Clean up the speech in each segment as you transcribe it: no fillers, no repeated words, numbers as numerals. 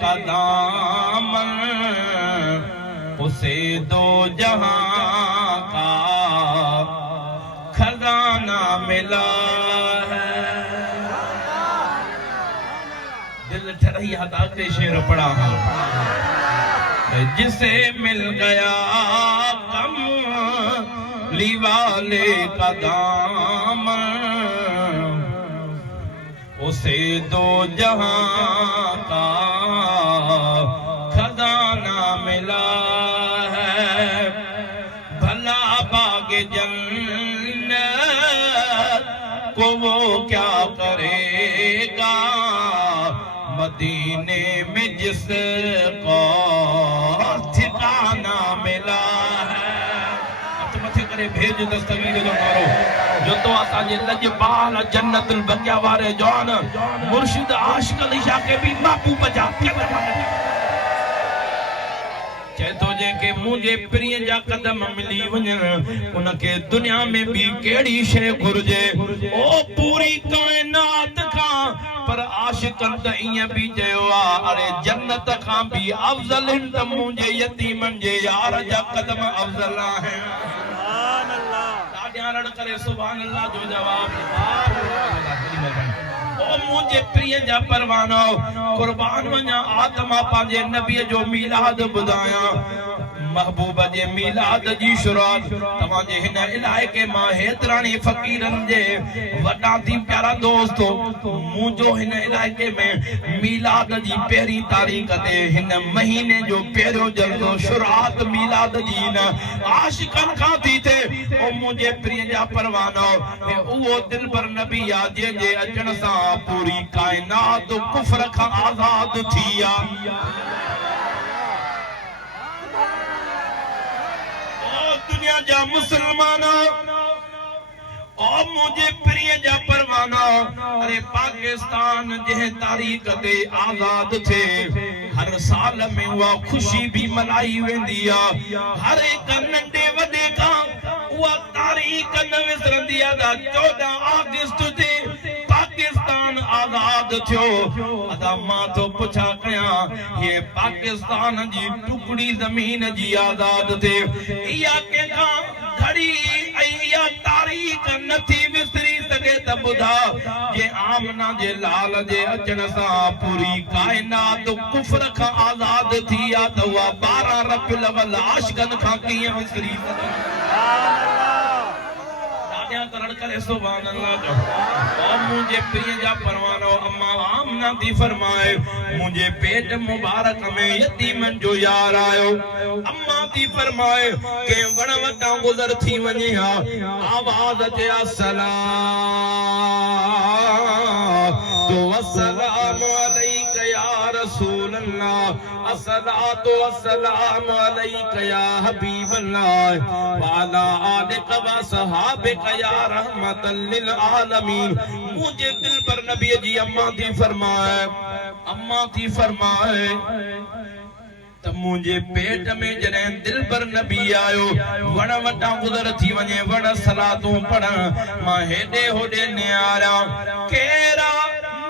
का दामन उसे दो जहां का खजाना मिला है। दिल ठहरी हटा के शेर पड़ा जिसे मिल गया कमली वाले का दामन उसे दो जहां का खजाना मिला है। भला बागे जन्नत को वो क्या करेगा मदीने में जिसको ठिकाना मिला है। मथे करे भेज दस्तगीर जो मारो जो तो आता जे लजपाल जन्नतुल बकिया वारे जवान मुर्शिद आशिक अली शाह के भी महबूब जा के चेतो जे के मुझे प्रिय जा कदम मिली वञन उनके दुनिया में भी केड़ी शे घुरजे ओ पूरी कायनात का पर आशिकन त इया भी चयो अरे जन्नत का भी अफजल इन त मुझे यतीमन जे यार जा कदम अफजल है। सुभान अल्लाह ताड़ियां करे सुभान अल्लाह जो जवाब ओ मुझे प्रिय जा परवानो कुर्बान वञा आत्मा पांजे नबी जो मिलाद बुधाया महबूब जे मिलाद जी शुरुआत तवा जे हिन इलाके मां हेतरानी फकीरन जे वडा थी प्यारा दोस्तो मुजो हिन इलाके में मिलाद जी पहरी तारीख ते हिन महीने जो पहरो जल्दो शुरुआत मिलाद जी न आशिकन का थी थे ओ मुझे प्रिय जा परवानो वो दिल पर नबी आ जे अचन सा पूरी कायनात कुफर का आजाद थिया। दुनिया जा मुसलमानो ओ मुझे प्रिय जा परवानो अरे पाकिस्तान जे तारीख ते आजाद थे हर साल में वो खुशी भी मनाई वेंदी आ। हर एक नंढे वडे का वो तारीख न विसरंदी आ। 14 अगस्त ते पाकिस्तान आजाद थियो अदा मां तो पुछा कया ये पाकिस्तान जी टुकड़ी जमीन जी आजाद थे या के का घड़ी या तारीख नथी विसरी सके त बुधा जे आमना जे लाल जे अचन सा पूरी कायनात कुफर का आजाद थी या त वा 12 रबिउल अव्वल आशिकन का किए विसरी सके। करण करे सुभान अल्लाह और मुझे प्रिय जा परवानो अम्मा आमना थी फरमाए मुझे पेट मुबारक में यतीमन जो यार आयो अम्मा थी फरमाए के वण वटा गुजर थी वनी आवाज ते अस्सलाम तो अस्सलाम अलैका या रसूल अल्लाह अस्सलातु वस्सलाम अलैका या हबीब अल्लाह वाला आलिका व सहाबिका या रहमतल लिल आलमीन। मुझे दिल पर नबी जी अम्मा थी फरमाए त मुझे पेट में जॾहिं दिल पर नबी आयो वण वटा गुज़र थी वञे वण सलातूं पढ़ण मां हेॾे होॾे निहारिया केरा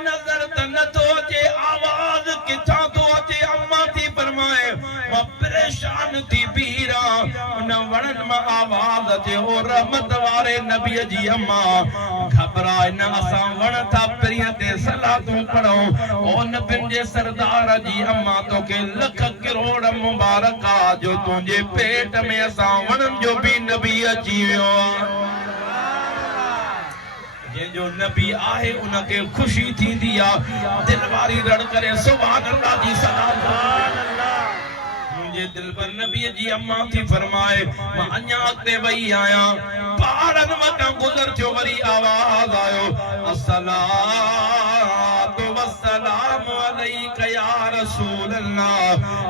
नज़र त नथो अचे आवाज़ किथां थो अचे अम्मा थी फरमाए मां परेशान थी बीरा उन वणन मां आवाज़ अचे ओ रहमत वारे नबी जी अम्मा घबराए न असां वण था प्रिय ते सलातूं पढ़ूं ओ नबियुनि जे सरदार जी अम्मा तोखे लख करोड़ मुबारक आ जो तुंहिंजे पेट में असां वणन जो भी नबी अची वियो जो नबी आहे उनके खुशी थींदी आ दिल वारी रड़ करे सुभान अल्लाह जी सलाम मुझे दिल पर नबी जी अम्मा थी फरमाए मां अन्या अॻिते वही आया पारन वटां गुज़र थियो वरी आवाज़ आयो अस्सलातु वस्सलामु अलैका या रसूल अल्लाह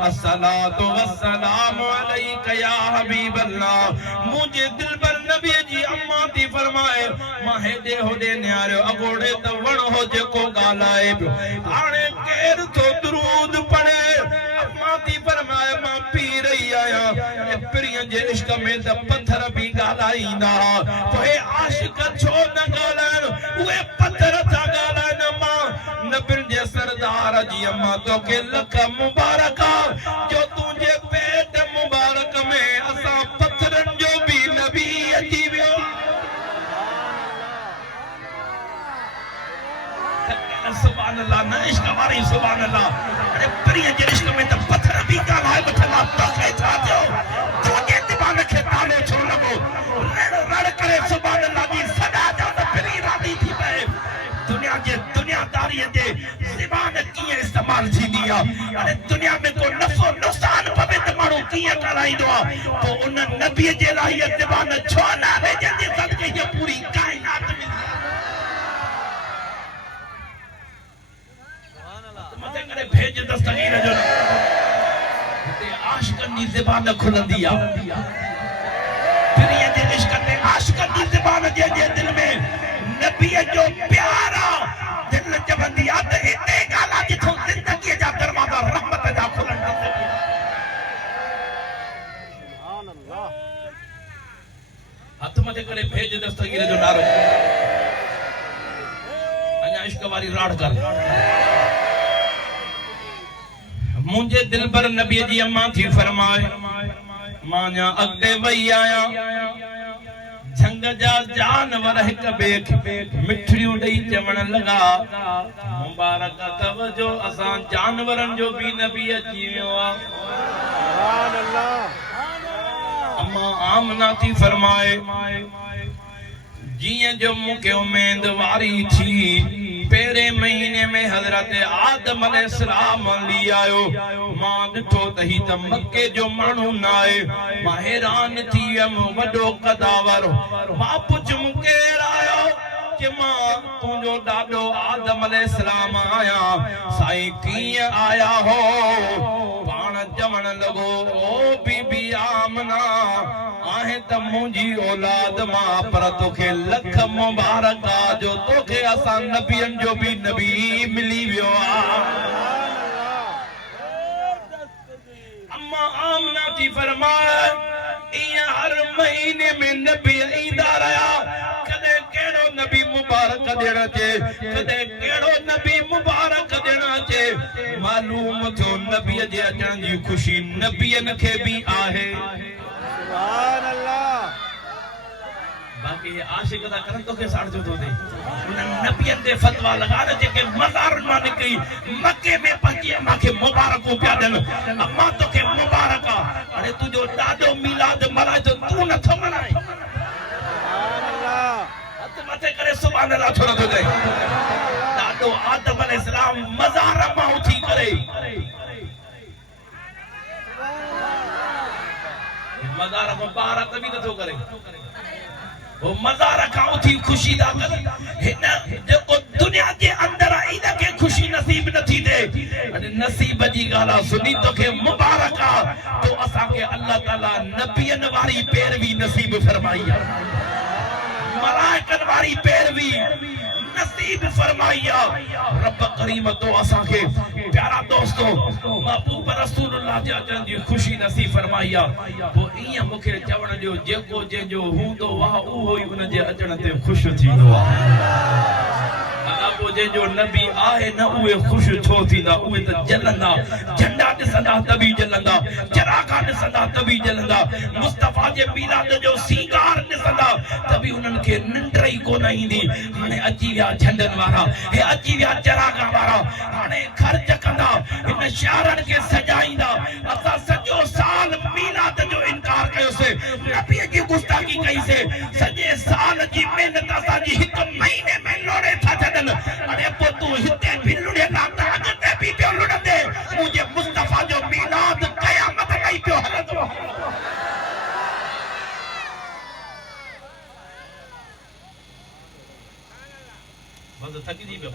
अस्सलातु वस्सलामु अलैका या हबीब अल्लाह। मुझे दिल पर नबी जी अम्मा थी फरमाए मां हेॾे होॾे निहारियो अगोड़े त वण हो जेको ॻाल्हाए पियो हाणे केर थो दुरूद पढ़े अम्मा थी फरमाए मां पी रही आहियां प्रिय जे इश्क में त पत्थर भी ॻाल्हाईंदा पोइ आशिक छो न ॻाल्हाइनि उहे पत्थर था ॻाल्हाइनि मां नबियुनि जे सर सरदार जी अम्मा तो के लख मुबारक जो तुझे पेट मुबारक में असा पत्थरन जो भी नबी अची वियो सुभान अल्लाह न इश्क वारी सुभान अल्लाह अरे प्रिय जे इश्क में तो पत्थर भी गालाए बठला तो के था जो तुझे दीवान के ताले छो लगो रड़ करे सुभान अल्लाह जी सदा जो प्रिय रादी थी पे दुनियादारी जे ज़बान कीअं इस्तेमाल थींदी आहे अरे दुनिया में को नफ़ो नुक़सान पवे त माण्हू कीअं कराईंदो आहे पोइ उन नबीअ जे लाइ इहा ज़बान छो न आहे जंहिंजे सदके हीअ पूरी काइनात में मथे करे भेज दस्तगीर जो हिते आशिक़नि जी ज़बान खुलंदी आहे प्रिय जे इश्क ते आशिक़नि जी ज़बान जे दिल में नबीअ जो प्यार आहे दिल चवंदी आहे त हिते ॻाल्हि आहे जिथो ज़िंदगीअ जा दरवाज़ा रहमत जा खुलनि सुभान अल्लाह हथ मथे करे भेज दस्तगीर जो नारो अञा इश्क वारी राड़ कर मुझे दिल पर नबी जी अम्मा थी फरमाए मां अॻिते वही आया झंग जा जानवर हिक ॿिए मिठड़ियूं ॾेई चवण लॻा मुबारक अथव जो असां जानवरनि जो बि नबी अची वियो आहे सुभान अल्लाह अम्मा आमना थी फरमाए जिए जो मुखे उम्मीद वारी थी पेरे महीने में हजरत आदम अलैहिस्सलाम ली आयो मां ॾिठो त ही त मक्के जो माण्हू न आहे मां हैरान थी वियमि वॾो कदावर मां पुछम केर आयो कि मां तुंहिंजो ॾाॾो आदम अलैहिस्सलाम आया साईं कीअं आया हो पाण चवण लॻो ओ बीबी आमना आहे त मुंहिंजी औलाद मां पर तोखे लख मुबारक आहे जो तोखे असां नबियनि जो बि नबी मिली वियो आहे अम्मा आमना थी फरमाए ईअं हर महीने में नबी ईंदा रहिया कॾहिं कहिड़ो नबी मुबारक ॾियण अचे कॾहिं कहिड़ो नबी मुबारक ॾियण अचे मालूम थियो नबीअ जे अचण जी ख़ुशी नबियनि खे बि आहे सुभान अल्लाह बाकी आशिक दा करन तो के साड़ जो तो दे नबियन दे फतवा लगा दे के मजार में निकली मक्के में पहुंची अम्मा के मुबारक को प्या देन अम्मा तो के मुबारक अरे तू जो दादो मिलाद मनाए तो तू न थो मनाए सुभान अल्लाह हथ मथे करे सुभान अल्लाह छोड़ दो दे दादो आदम अलैहिस्सलाम मजार में उठी करे मजार मुबारक भी न थो करे वो मज़ार का उठी खुशी दा कर हिन जेको दुनिया जे अंदर आई दा के खुशी नसीब न थी दे अने नसीब जी गाला सुनी तो के मुबारक तो असा के अल्लाह ताला नबियन वारी पैरवी नसीब फरमाई मलाइकन वारी पैरवी नसीब फरमाइया रब करीम तो असा के प्यारा दोस्तों महबूब रसूलुल्लाह जे अचण जी खुशी नसीब फरमाइया वो इया मुखे चवण जो जेको जे जो हूंदो वाह उहो ही उन जे अचण ते खुश थींदो वो जे जो नबी आहे न उहे खुश छो थींदा उहे त जलंदा झंडा ॾिसंदा तभी जलंदा चरागा ॾिसंदा तभी जलंदा मुस्तफा जे मिलाद जो सीगार ॾिसंदा तभी उन्हनि खे निंड ई कोन ईंदी हाणे अची विया झंडनि वारा हे अची विया चरागा वारा हाणे ख़र्च कंदा इन शहरनि खे सजाईंदा असां सॼो साल मिलाद जो इनकार कयोसीं नबीअ जी गुस्ताखी कईसीं सॼे साल जी महिनत असांजी हिकु महीने में लोड़े था छॾनि अरे पो तू हिते भी लुड़े ना अॻिते भी पियो लुड़ंदे मुंहिंजे मुस्तफा जो मिलाद क़यामत ताईं पियो हलंदो बस थकी जी पियो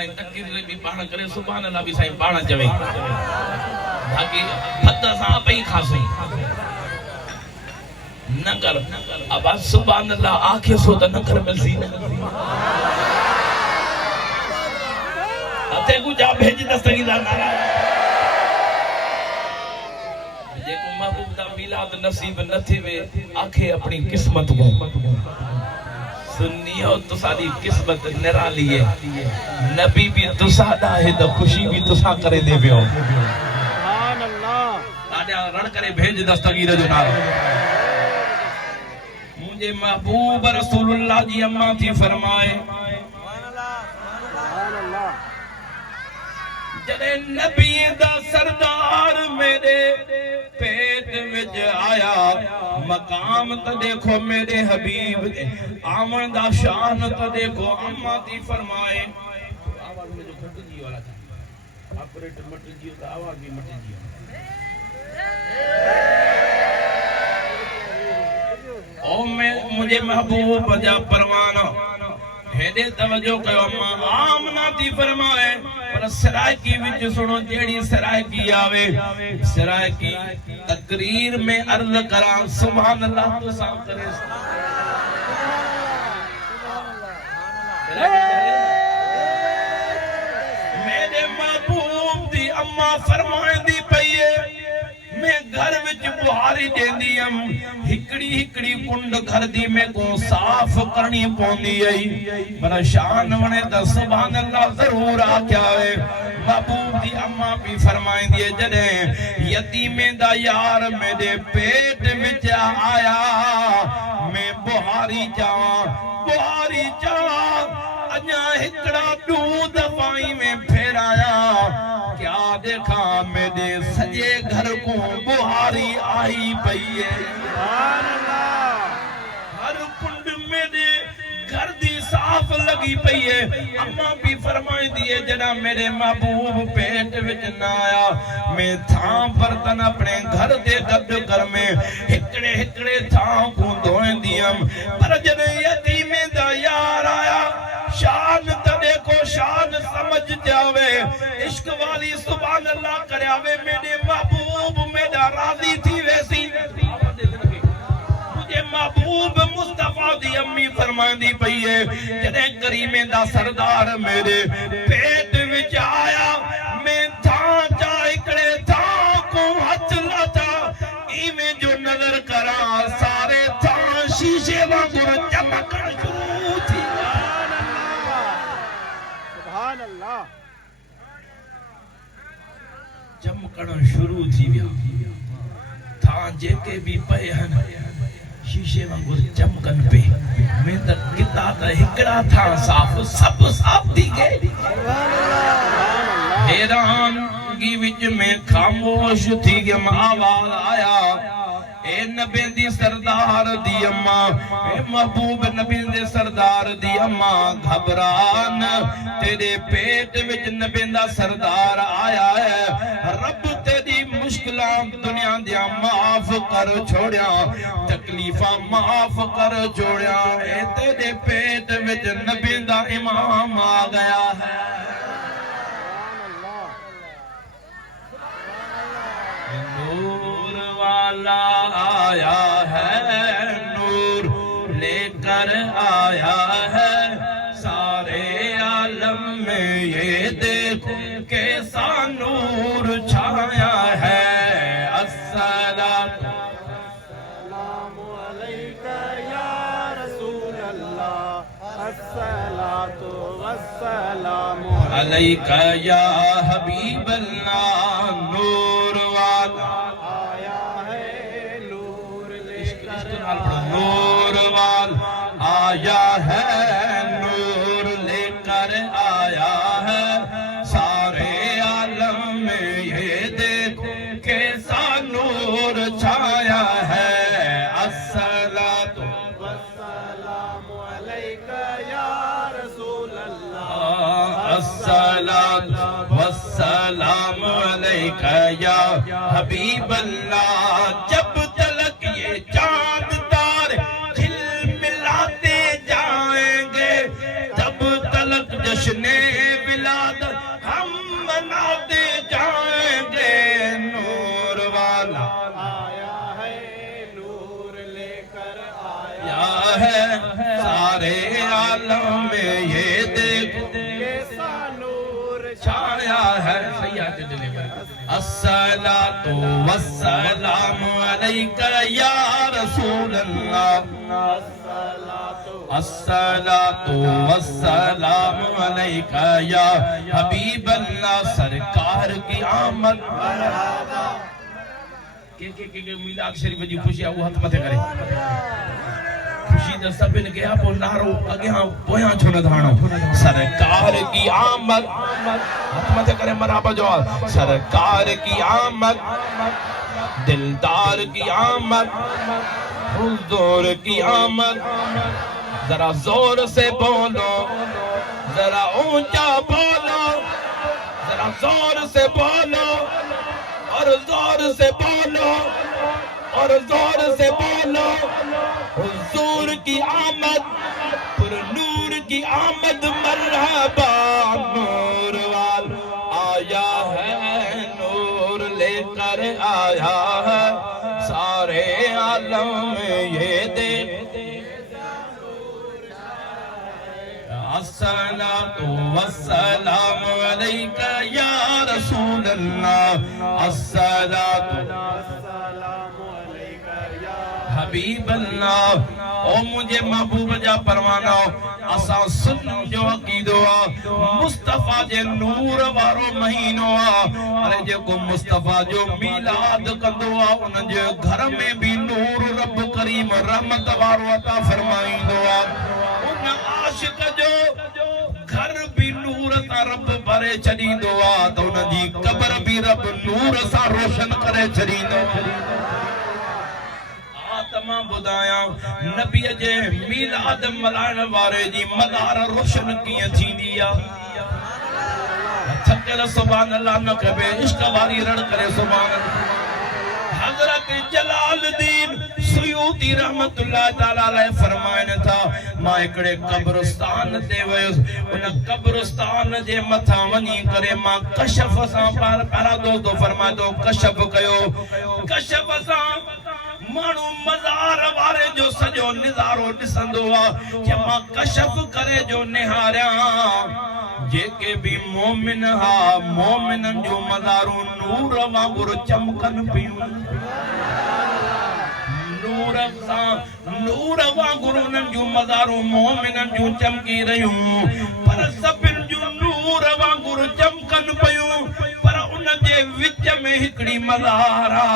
साईं तकबीर भी पाण करे सुभान अल्लाह भी साईं पाण चवे बाकी हद सां पई खासई न कर अब सुभान अल्लाह आखे सो त न कर मिलसी न अते को जा भेज दस्तगीर नारा मिलाद नसीब न थेवे आखे अपनी किस्मत को सुनियो तुसादी किस्मत निराली है नबी भी तुसादा है तो खुशी भी तुसा करे दे पियो सुभान अल्लाह आजा रण करे भेज दस्तगीर जो नाल मुझे महबूब रसूलुल्लाह जी अम्मा थी फरमाए जरे नबी दा सरदार मेरे पेट विच आया मकाम तो देखो मेरे हबीब दे आमन दा शान तो देखो अम्मा दी फरमाए आवाज में जो घट जी वाला था ऑपरेटर मट जी तो आवाज भी मट जी ओ मैं मुझे महबूब जा परवाना हेदे तवज्जो कयो अम्मा आमना दी फरमाए पर सरायकी विच सुनो जेड़ी सरायकी आवे सरायकी तकरीर में अर्ज करा सुभान अल्लाह तो सा करे मेरे महबूब दी अम्मा फरमाए दी पईए मैं घर विच बुहारी देंदी हम हिकड़ी हिकड़ी कुंड घर दी में को साफ करनी पौंदी आई पर शान वने ता सुभान अल्लाह जरूर आख्या है महबूब दी अम्मा भी फरमाईंदी है जदे यतीमे दा यार मेरे पेट विच आया मैं बुहारी जा अजा हिकड़ा दूध पाई में फेराया क्या देखा मेरे सजे घर को बुहारी आई पई है सुभान अल्लाह हर कुंड मेरे घर दी साफ लगी पई है अम्मा भी फरमाई दिए जना मेरे महबूब पेट विच ना आया मैं था बर्तन अपने घर दे गद कर में हिकड़े हिकड़े था को धोएंदियम पर जद यतीमे दा यार आया शान तो देखो शान समझ जावे इश्क वाली सुभान अल्लाह करावे मेरे महबूब मेरा राजी थी वैसी मुझे महबूब मुस्तफा दी अम्मी फरमांदी पई है जदे करीमे दा सरदार मेरे पेट विच आया मैं था जा इकड़े था को हथ लाता इवें जो नजर करा सारे था शीशे वांगुर चमकण शुरू थी अल्लाह चमकण शुरू थी विया था जेके भी पे हन शीशे वांगुर चमकन पे मैं त किता त हिकड़ा था साफ सब साफ थी गए हैरान की विच में खामोश थी गम आवाज आया ए नबी दी सरदार दी अम्मा ए महबूब नबी दे सरदार दी अम्मा घबरान तेरे पेट विच नबी दा सरदार आया है रब तेरी मुश्किलां दुनिया दिया माफ कर छोड़िया तकलीफां माफ कर छोड़िया ए तेरे पेट विच नबी दा इमाम आ गया है नूर वाला आया है नूर लेकर आया है सारे आलम में ये देखो कैसा नूर छाया है अस्सलातु अलैका या रसूल अल्लाह अस्सलातु वस्सलामु अलैका या हबीब अल्लाह नूर वाला नूर वाल आया है नूर लेकर आया है सारे आलम में ये देखो कैसा नूर छाया है अस्सलातु वस्सलामु अलैका या रसूल अल्लाह अस्सलातु वस्सलामु अलैका या हबीब अल्लाह जब तलक ये चांद तारे खिल मिलाते जाएंगे तब तलक जश्ने विलादत हम मनाते जाएंगे नूर वाला आया है नूर लेकर आया है सारे आलम में ये देखो कैसा नूर छाया है सैयद दिले अस्सलातु वस्सलामु अलैका या रसूल अल्लाह अस्सलातु वस्सलामु अलैका या हबीब अल्लाह सरकार की आमद के मिलाद शरीफ जी खुशी वो हथ मथे करे खुशी द सबिन के आपो नारो अग्या पोया छो न धाणो सरकार की आमद हथ मथे करे मराबा जो सरकार की आमद दिलदार की आमद हुजूर की आमद जरा जोर से बोलो जरा ऊंचा बोलो जरा जोर से बोलो और जोर से बोलो और जोर से बोलो हुजूर की आमद पुर नूर की आमद मरहबा नूर वाल आया है नूर लेकर आया है सारे आलम में ये देख अस्सलातु वस्सलामु अलैका या रसूल अल्लाह अस्सलातु वस्सलामु अलैका या हबीब अल्लाह ओ मुझे महबूब जा परवाना असा सुन जो अकीदो मुस्तफा जे नूर वारो महीनो अरे जेको मुस्तफा जो मिलाद कंदो उन जे घर में भी नूर रब करीम रहमत वारो अता फरमाईंदो उन आशिक जो घर भी नूर सा रब भरे छॾींदो त उन जी कब्र भी रब नूर सा रोशन करे छॾींदो तमाम बुधाया नबी जे मिलाद मल्हाइण वारे जी मदार रोशन कीअं थींदी थकेल सुभान अल्लाह न कबे इश्क वारी रड़ करे सुभान हजरत जलालुद्दीन सुयूती रहमतुल्लाह ताला अलैहि फरमाइन था मां एकड़े कब्रिस्तान ते वयुस उन कब्रिस्तान जे मथा वनी करे मां कशफ सां पारा दोस्तो फरमातो कशफ कयो कशफ सां मानू मजार वारे जो सजो नजारो दिसंदो कि मां कशफ करे जो निहारिया जेके भी मोमिन हा मोमिनन जो मजारो नूर वांगुर चमकन पियूं नूर वांगुर उन्हनि जो मजारो मोमिनन जो चमकी रहियूं पर सभिनि जो नूर वांगुर चमकन पियूं पर उन जे विच में हिकड़ी मज़ारा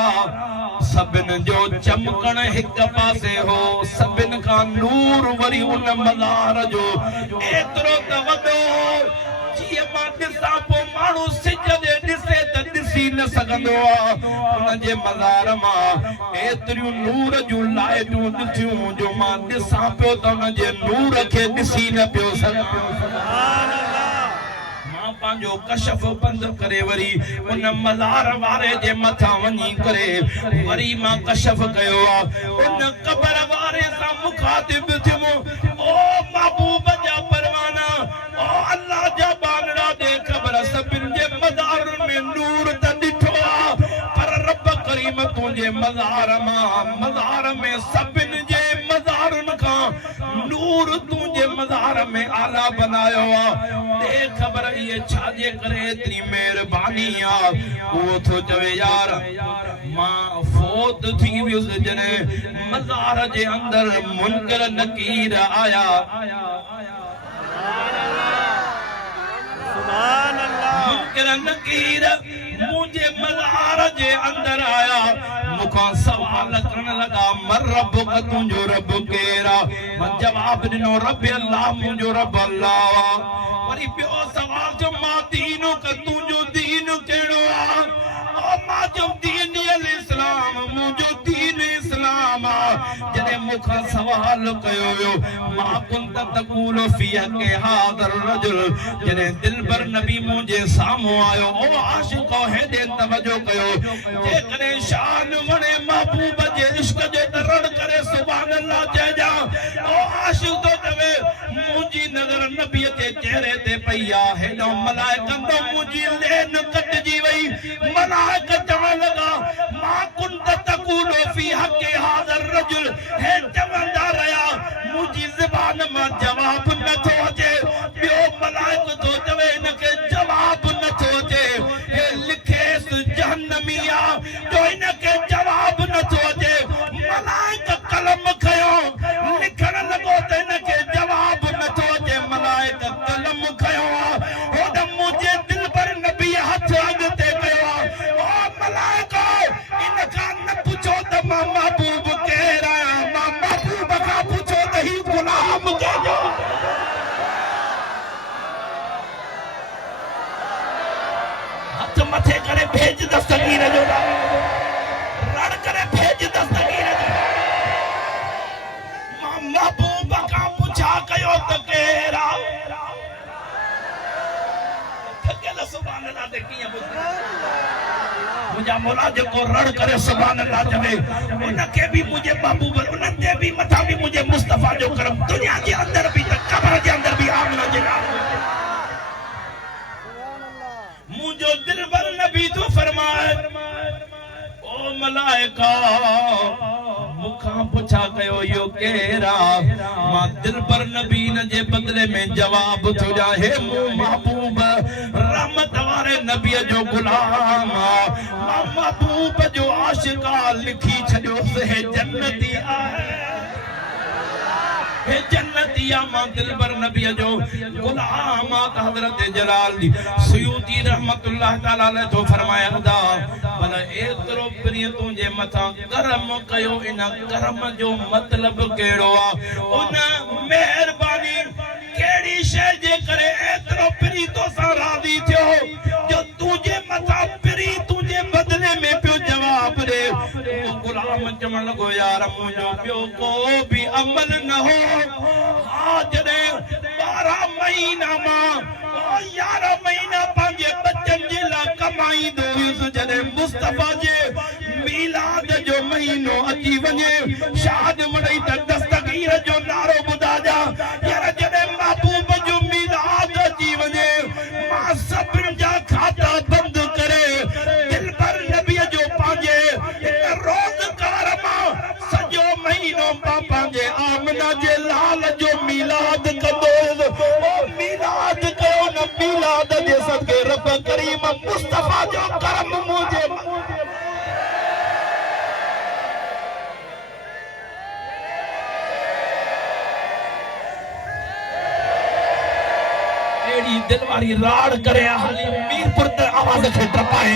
सबिन जो चमकण हिक पासे हो सबिन का नूर वरी उन मज़ार जो एतिरो त वॾो जीअं मां ॾिसां पोइ माण्हू सिज जे ॾिसे त ॾिसी न सघंदो उन जे मज़ार मां एतिरियूं नूर जूं लाइटूं ॾिठियूं जो मां ॾिसां पियो त उन जे नूर खे ॾिसी न पियो सघां पांजो कशफ बंद करे वरी उन मज़ार वारे जे मथा वनी करे वरी मां कशफ कयो उन कब्र वारे सां मुखातिब थियुमि ओ महबूब जा परवाना ओ अल्लाह जा बानड़ा दे ख़बर सभिनि जे मज़ार में नूर त ॾिठो पर रब करीम तुंहिंजे मज़ार में सभिनि जे मज़ारुनि खां नूर तुंहिंजे मज़ार में आला बनायो दे ख़बर ये छाजे करे इतनी मेहरबानी वो तो चवे यार मां फोत थी वियुस जने मज़ार जे अंदर मुनकर नकीर आया सुभान अल्लाह मुनकर नकीर मुझे मज़ार जे अंदर आया मुखा सवाल करण लगा मर रब का तुझो रब केरा मैं जवाब दिनो रब अल्लाह मुझो रब अल्लाह वरी पियो सवाल जो मां दीनो का तुझो दीन केड़ो आ मां जो दीन इस्लाम मुझो दीन इस्लाम जने मुखा सवाल कयो यो मां कुंत तकूल फिया के हादर रजुल जने दिलबर नबी मुझे सामो आयो ओ आशिको है दे तवज्जो कयो जे कने शान वणे महबूब जे इश्क जो दरड़ करे सुभान अल्लाह जय जा ओ आशिक तो तवे मुजी नजर नबी के चेहरे ते पईया हेडो मलाइकन तो मुजी लेन कट जी वई मलाइक चवण लगा मां कुंत तकूल फी हक हादर रजुल है चवंदा रहा मुजी ज़बान में जवाब न थो अचे बियो मलाइक तो चवे न के जवाब न थो अचे हे लिखेस दस्तगीर जो रड़ करे भेज दस्तगीर जो महबूब का पूछा कयो त केरा थकेल सुभान अल्लाह दे किया मुझा मौला जो को रड़ करे सुभान अल्लाह जवे उनके भी मुझे महबूब उनते भी मथा भी मुझे मुस्तफा जो करम दुनिया के अंदर भी तक कब्र के अंदर भी आमना जला मुझो दिलबर नबी तो फरमाए ओ मलाइका मुखा पूछा कयो यो केरा मां दिलबर नबी न जे बदले में जवाब तो जाए महबूब रहमत वाले नबी जो गुलाम महबूब जो आशिका लिखी छयो से जन्नती आहे हे जन्नतिया मां दिलबर नबी जो गुलाम हजरत जलाल दी सुयूती रहमतुल्लाह तआला अलैह तो फरमाया खुदा भला एतरो प्रिय तुझे मथा करम कयो इन करम जो मतलब केड़ो आ उन मेहरबानी केड़ी शे जे करे एतरो प्रिय तो सा राजी थियो जो तुझे मथा प्रिय तुझे बदले में पियो जवाब दे वो गुलाम चमन लगो यार मुझो पियो को भी अमल न हो हाजरे 12 महीना मां ओ 11 महीना पंजे बच्चन जे ला कमाई दो जने मुस्तफा जे मिलाद जो महीनो अची वने शाद मड़ई त दस्तगीर जो नारो बुधा जा यार जने महबूब जो मिलाद अची वने मां सब्र जा खाता बंद करे दिलबर नबी जो पांजे रोजगार मां सजो महीनो पांजे आमना जे लाल जो मिलाद कदो ओ मिलाद कयो न मिलाद जे सदके रब करीम मुस्तफा जो करम मुझे एड़ी दिलवारी राड़ करे हाली मीरपुर ते आवाज खे टपाए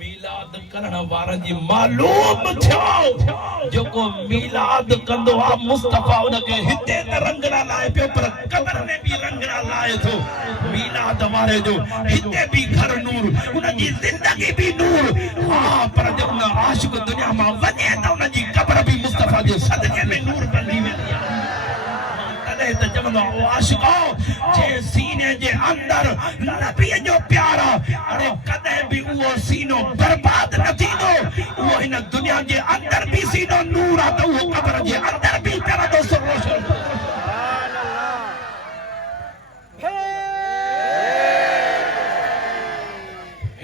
मिलाद करण वारन जी मालूम थियो जो को मिलाद कंदो आ मुस्तफा उनके हिते त रंगड़ा लाए पियो पर कब्र में भी रंगड़ा लाए थो मिलाद वारे जो हिते भी घर नूर उनकी जिंदगी भी नूर हां पर जब न आशिक दुनिया में वने त उनकी कब्र भी मुस्तफा जे सदके में नूर बनी वेंदी तने त जब न आशिको जे सीने जे अंदर नबी जो प्यारा अरे कदे भी वो सीनो बर्बाद न थींदो वो इन दुनिया जे अंदर भी सीनो नूर आ तो वो कब्र जे अंदर भी तेरा दोस्त रोशन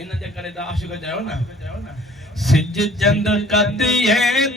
इन जे करे द आशिक जायो ना सिज चंद कदिए